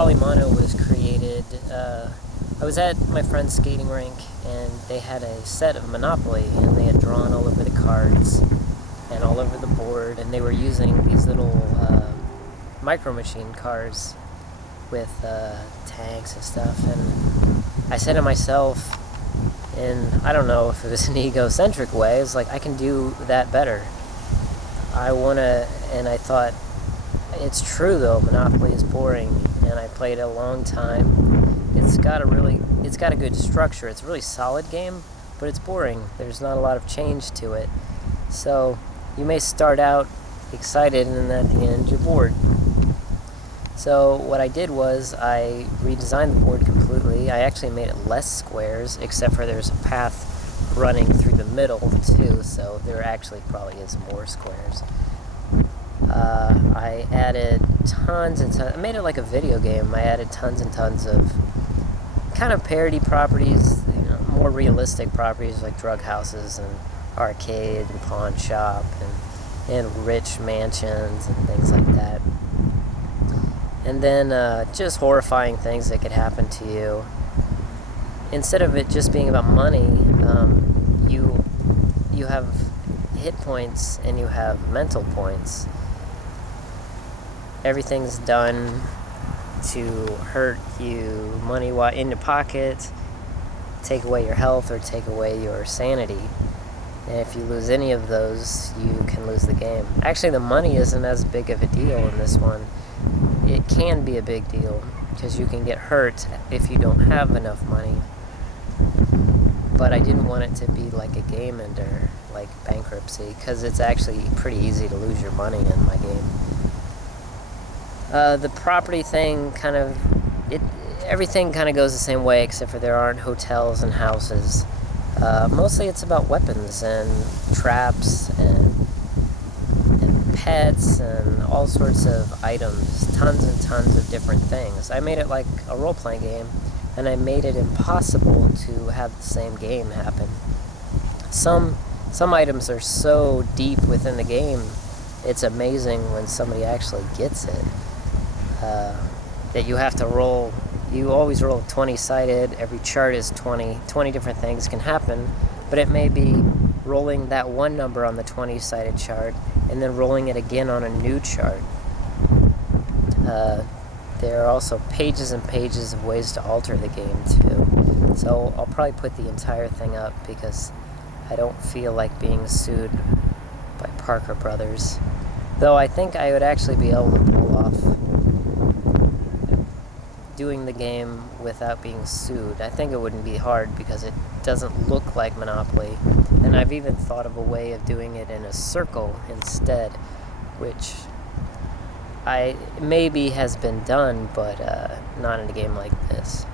Polymono was created. I was at my friend's skating rink, and they had a set of Monopoly, and they had drawn all over the cards and all over the board, and they were using these little micro machine cars with tanks and stuff. And I said to myself, I don't know if it was an egocentric way, it's like, I can do that better. And I thought, it's true though, Monopoly is boring, and I played a long time. It's got a good structure. It's a really solid game, but it's boring. There's not a lot of change to it. So you may start out excited, and then at the end you're bored. So what I did was I redesigned the board completely. I actually made it less squares, except for there's a path running through the middle too, so there actually probably is more squares. I added tons and tons. I made it like a video game. I added tons and tons of kind of parody properties, more realistic properties like drug houses and arcade and pawn shop and rich mansions and things like that. And then just horrifying things that could happen to you. Instead of it just being about money, you have hit points and you have mental points. Everything's done to hurt you money in your pocket, take away your health, or take away your sanity. And if you lose any of those, you can lose the game. Actually, the money isn't as big of a deal in this one. It can be a big deal because you can get hurt if you don't have enough money. But I didn't want it to be like a game ender, like bankruptcy, because it's actually pretty easy to lose your money in my game. The property thing everything kind of goes the same way, except for there aren't hotels and houses. Mostly it's about weapons and traps and pets and all sorts of items, tons and tons of different things. I made it like a role-playing game, and I made it impossible to have the same game happen. Some items are so deep within the game, it's amazing when somebody actually gets it. That you have to roll, you always roll 20-sided, every chart is 20 different things can happen, but it may be rolling that one number on the 20-sided chart and then rolling it again on a new chart. There are also pages and pages of ways to alter the game too. So I'll probably put the entire thing up because I don't feel like being sued by Parker Brothers. Though I think I would actually be able to pull off doing the game without being sued. I think it wouldn't be hard because it doesn't look like Monopoly. And I've even thought of a way of doing it in a circle instead, which maybe has been done, but not in a game like this.